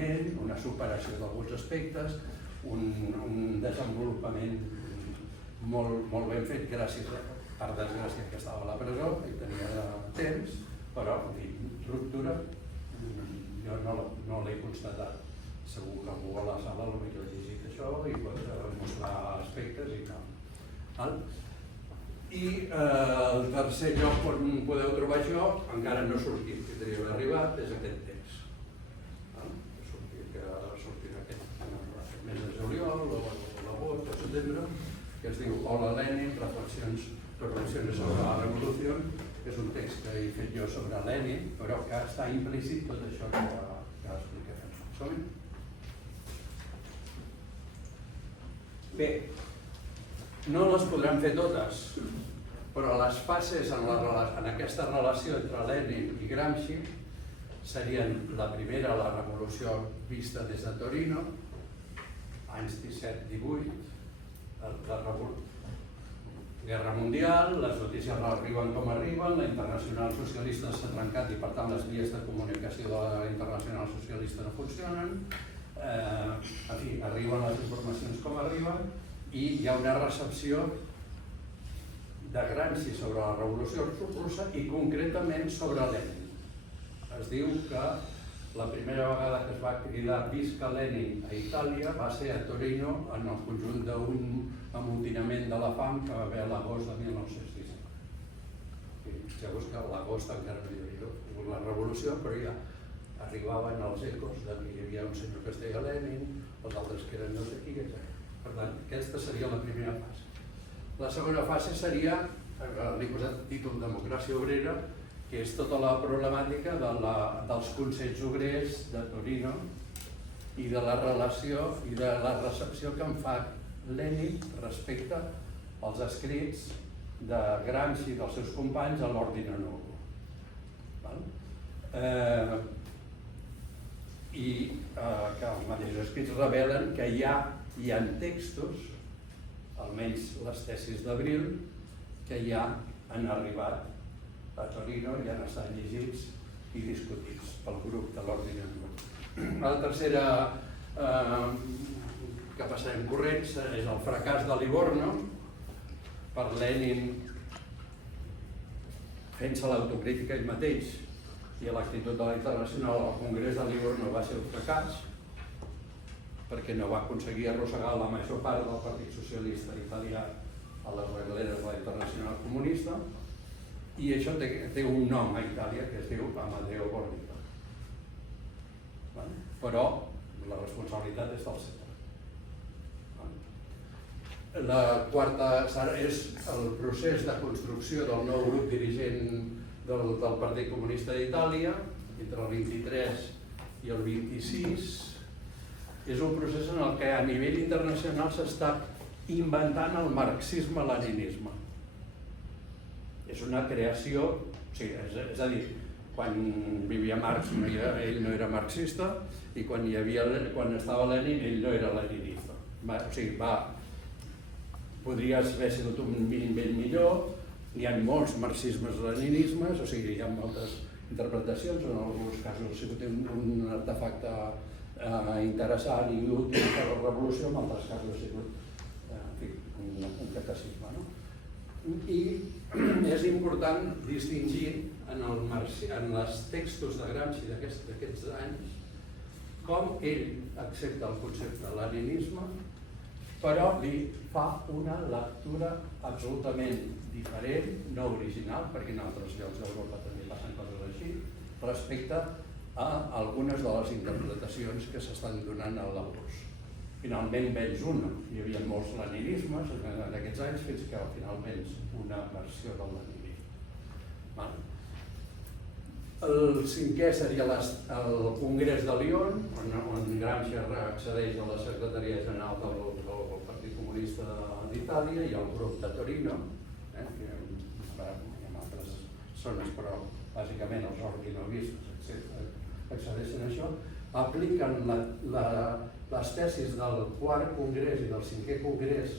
desenvolupament, una superació d'alguns aspectes, un desenvolupament molt ben fet, gràcies, per desgràcia, que estava a la presó i tenia temps, però, en fi, ruptura, jo no l'he constatat. Segur que algú a la sala potser ha llegit això i pot mostrar aspectes i tal. I el tercer lloc on podeu trobar això, encara no ha sortit, que tenia d'haver arribat, és aquest text. Que sortirà aquest mes de juliol o l'agost o setembre, que es diu Hola Lenin, reflexions sobre la revolució. És un text que he fet jo sobre Lenin, però que està implícit tot això que explicarem. Som-hi? Bé, no les podrem fer totes, però les fases en aquesta relació entre Lenin i Gramsci serien la primera, la revolució vista des de Torino, anys 17-18, la Guerra Mundial, les notícies arriben com arriben, la Internacional Socialista s'ha trencat i per tant les vies de comunicació de la Internacional Socialista no funcionen, en fi, arriben les informacions com arriben i hi ha una recepció de Gramsci sobre la revolució russa i concretament sobre Lenin. Es diu que la primera vegada que es va cridar Visca Lenin a Itàlia va ser a Torino en el conjunt d'un amotinament de la fam que va haver a l'agost de 1917. Llavors que a l'agost encara no hi havia hagut la revolució, però ja arribaven els ecos de que hi havia un senyor que es deia Lenin, els altres que eren no sé qui, etc. Per tant, aquesta seria la primera fase. La segona fase seria, li he posat títol Democràcia Obrera, que és tota la problemàtica dels consells obrers de Torino i de la relació i de la recepció que en fa Lenin respecte als escrits de Gramsci i dels seus companys a l'Ordine Nuovo. I que els mateixos escrits revelen que hi ha textos, almenys les tesis d'Abril, que ja han arribat a Torino i han estat llegits i discutits pel grup de l'Ordine Nuovo. La tercera que passarem corrents és el fracàs de Livorno, per Lenin fent-se l'autocrítica ell mateix i l'actitud de la Internacional al Congrés de Livorno va ser un fracàs perquè no va aconseguir arrossegar la major part del Partit Socialista Italià a les regleres de la Internacional Comunista i això té un nom a Itàlia que es diu Amadeo Bordiga. Però la responsabilitat és del centre. La quarta és el procés de construcció del nou grup dirigent del Partit Comunista d'Itàlia entre el 23 i el 26. És un procés en el que a nivell internacional s'està inventant el marxisme-leninisme. És una creació, és a dir, quan vivia Marx ell no era marxista i quan estava Lenin ell no era leninista. O sigui, podria haver sigut un invent millor, hi ha molts marxismes-leninismes, o sigui, hi ha moltes interpretacions, en alguns casos ha sigut un artefacte interessant i útil per a la revolució, en altres casos ha sigut un catecisme. I és important distingir en els textos de Gramsci d'aquests anys com ell accepta el concepte de leninisme, però li fa una lectura absolutament diferent, no original, perquè en altres llocs d'Europa també passen coses així, respecte a algunes de les interpretacions que s'estan donant a l'autor. Finalment vens una, hi havia molts leninismes en aquests anys fins que finalment una versió del leninisme. El cinquè seria el Congrés de Lyon, on Gramsci accedeix a la Secretaria General del Partit Comunista d'Itàlia i al grup de Torino, que hi ha altres zones, però bàsicament els ordinovistes accedeixen a això, apliquen les tesis del quart congrés i del cinquè congrés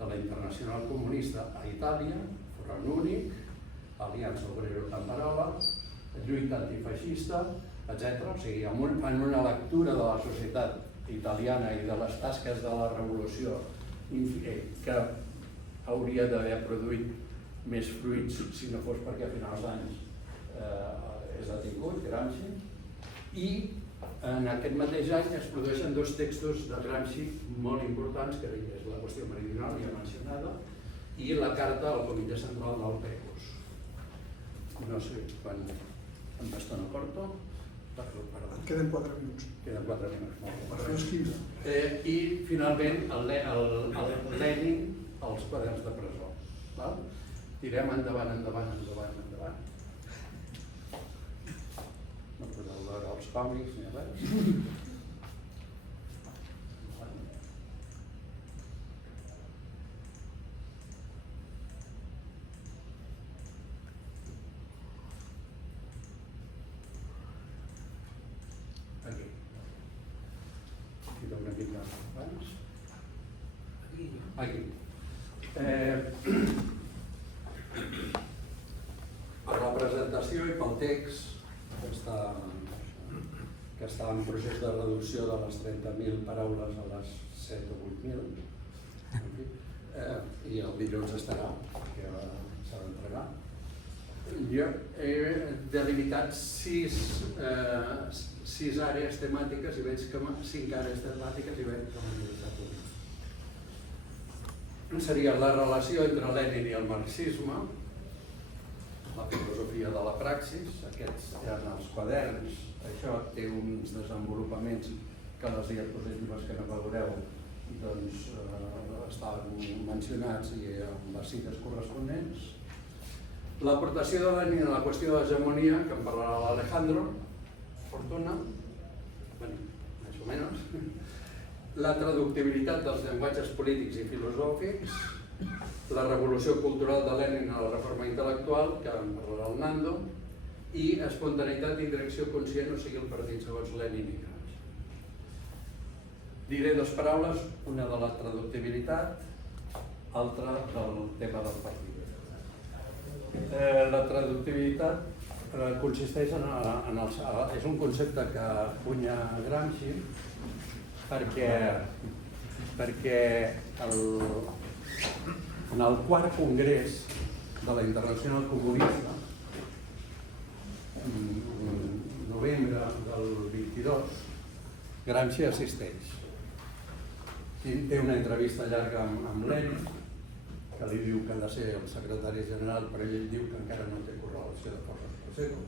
de la Internacional Comunista a Itàlia, front únic, aliança obrero-camperola, lluita antifeixista, etc. O sigui, en una lectura de la societat italiana i de les tasques de la revolució que hauria d'haver produït més fruits si no fos perquè a finals d'anys és detingut, Gramsci, i en aquest mateix any es produeixen dos textos de Gramsci molt importants, que és la qüestió meridional ja mencionada i la carta al Comitè Central del PECUS. No sé quan em bastona corto. Et queden 4 minuts. Queden 4 minuts. Per fer els 15. I finalment el Lenin als quaderns de presó. Tirem endavant. No podeu veure els còmics ni res. Aquí. Aquí una mica abans. Aquí. Per la presentació i pel text que està en procés de reducció de les 30.000 paraules a les 7 o 8.000 i el dilluns estarà, que s'ha d'entregar. Jo he delimitat 6 àrees temàtiques i veig que 5 àrees temàtiques i veig que m'han llistat una. Seria la relació entre Lenin i el marxisme, la filosofia de la praxis, aquests eren els quaderns, això té uns desenvolupaments que les diapositives que no veureu doncs, estaven mencionats i amb les cites corresponents. L'aportació de Lenin a la qüestió de l'hegemonia, que en parlarà l'Alejandro Fortuna, més o menys, la traductibilitat dels llenguatges polítics i filosòfics, la revolució cultural de Lenin a la reforma intel·lectual, que en parlarà el Nando, i espontaneïtat i direcció conscient, o sigui el partit segons Lenin i Gramsci. Diré 2 paraules, una de la traductibilitat, altra del tema del partit. La traductibilitat consisteix és un concepte que acunya Gramsci perquè en el 4è congrés de la Internacional Comunista, en novembre del 22, Gramsci assisteix. Té una entrevista llarga amb Lenin, que li diu que ha de ser el secretari general, però ell diu que encara no té correlació de forces procedó.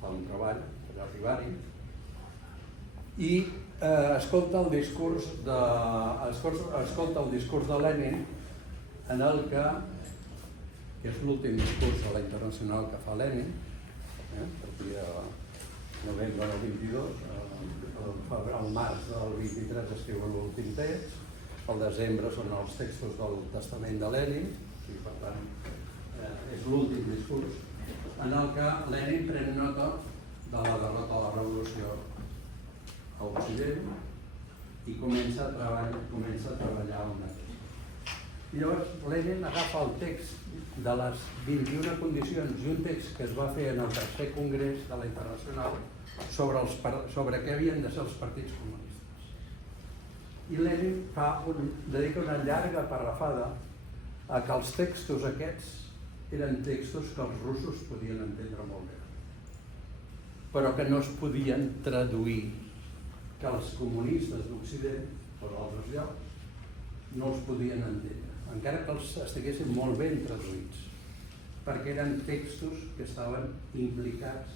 Fa un treball per arribar-hi. I escolta el discurs de Lenin, en el que és l'últim discurs a la Internacional que fa Lenin, el dia novembre del 22, al març del 23 escriu l'últim text, al desembre són els textos del testament de Lenin, i per tant és l'últim discurs, en el que Lenin pren nota de la derrota de la revolució a Occident i comença a treballar amb aquest. I llavors Lenin agafa el text de les 21 condicions i un text que es va fer en el 3è congrés de la Internacional sobre què havien de ser els partits comunistes. I Lenin dedica una llarga parrafada a que els textos aquests eren textos que els russos podien entendre molt bé, però que no es podien traduir, que els comunistes d'Occident o d'altres llocs no els podien entendre, encara que els estiguessin molt ben traduïts, perquè eren textos que estaven implicats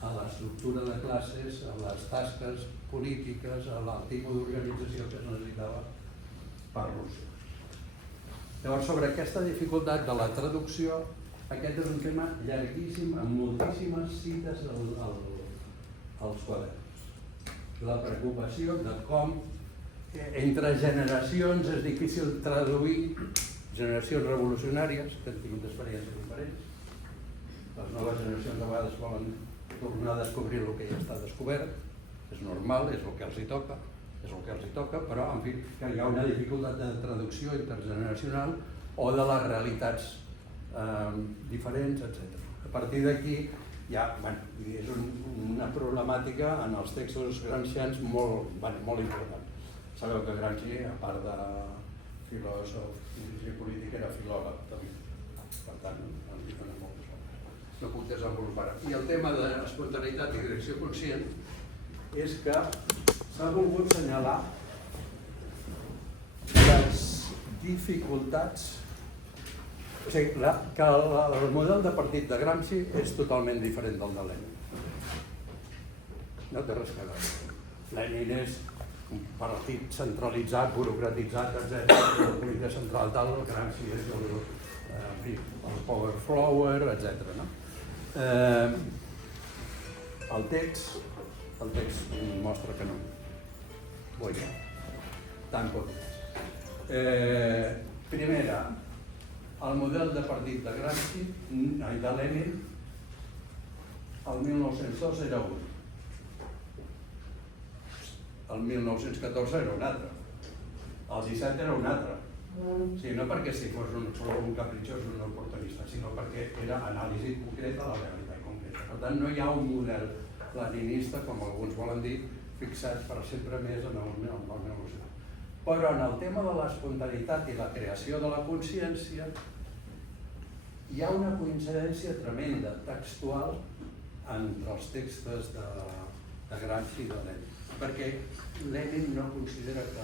a l'estructura de classes, a les tasques polítiques, a el tipus d'organització que es necessitava per Rússia. Llavors, sobre aquesta dificultat de la traducció, aquest és un tema llarguíssim, amb moltíssimes cites als quaderns. La preocupació de com entre generacions és difícil traduir, generacions revolucionàries que han tingut experiències diferents. Les noves generacions a vegades volen tornar a descobrir el que ja està descobert, és normal, és el que els hi toca, però en fi, que hi ha una dificultat de traducció intergeneracional o de les realitats diferents, etc. A partir d'aquí és una problemàtica en els textos gramscians molt important. Sabeu que Gramsci, a part de filòsof i polític, era filòleg també. Per tant, ens hi dona moltes obres. No puc desenvolupar. I el tema d'espontaneïtat i direcció conscient és que s'ha volgut assenyalar les dificultats. O sigui, que el model de partit de Gramsci és totalment diferent del de Lenin. No té res a veure. Lenin és un partit centralitzat, burocratitzat, etc. El comitè central tal, Gramsci és el power flower, etc. El text mostra que no. Voy tant com primera, el model de partit de Gramsci, de Lenin, el 1902 era un. El 1914 era un altre. El 17 era un altre. O sigui, no perquè si fos un capritxós o un oportunista, sinó perquè era anàlisi concreta de la realitat concreta. Per tant, no hi ha un model leninista, com alguns volen dir, fixat per sempre més en el 1900. Però en el tema de l'espontaneïtat i la creació de la consciència hi ha una coincidència tremenda textual entre els textos de Gramsci i de Lenin. Perquè Lenin no considera que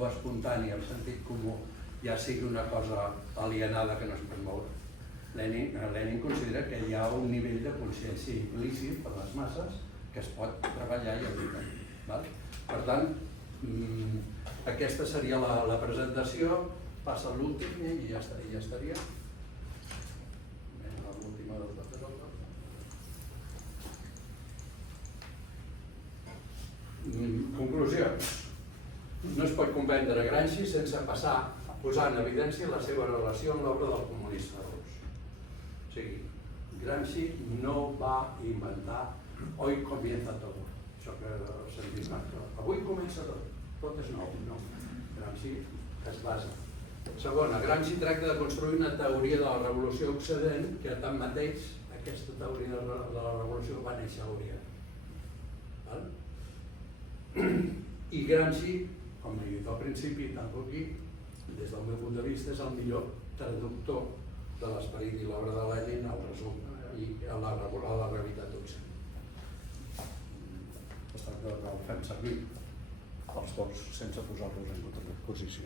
l'espontani, el sentit comú, ja sigui una cosa alienada que no es pot moure. Lenin considera que hi ha un nivell de consciència implícit per les masses que es pot treballar i aplicar. Per tant, aquesta seria la presentació, passa l'últim i ja estaria. L'última del paperot. Conclusions. No es pot comprendre Gramsci sense posar en evidència la seva relació amb l'obra del comunista rus. O sigui, Gramsci no va inventar hoy comienza todo. Això que sentim abans. Avui comença tot. Tot és nou, no. Gramsci es basa. Segona, Gramsci tracta de construir una teoria de la revolució occident que tanmateix aquesta teoria de la revolució va néixer a Orient. I Gramsci, com he dit al principi, tant com aquí, des del meu punt de vista, és el millor traductor de l'esperit i l'obra de Lenin al resum i a la realitat occidental. Es tracta de que el fem servir els dos sense posar-los en contraposició.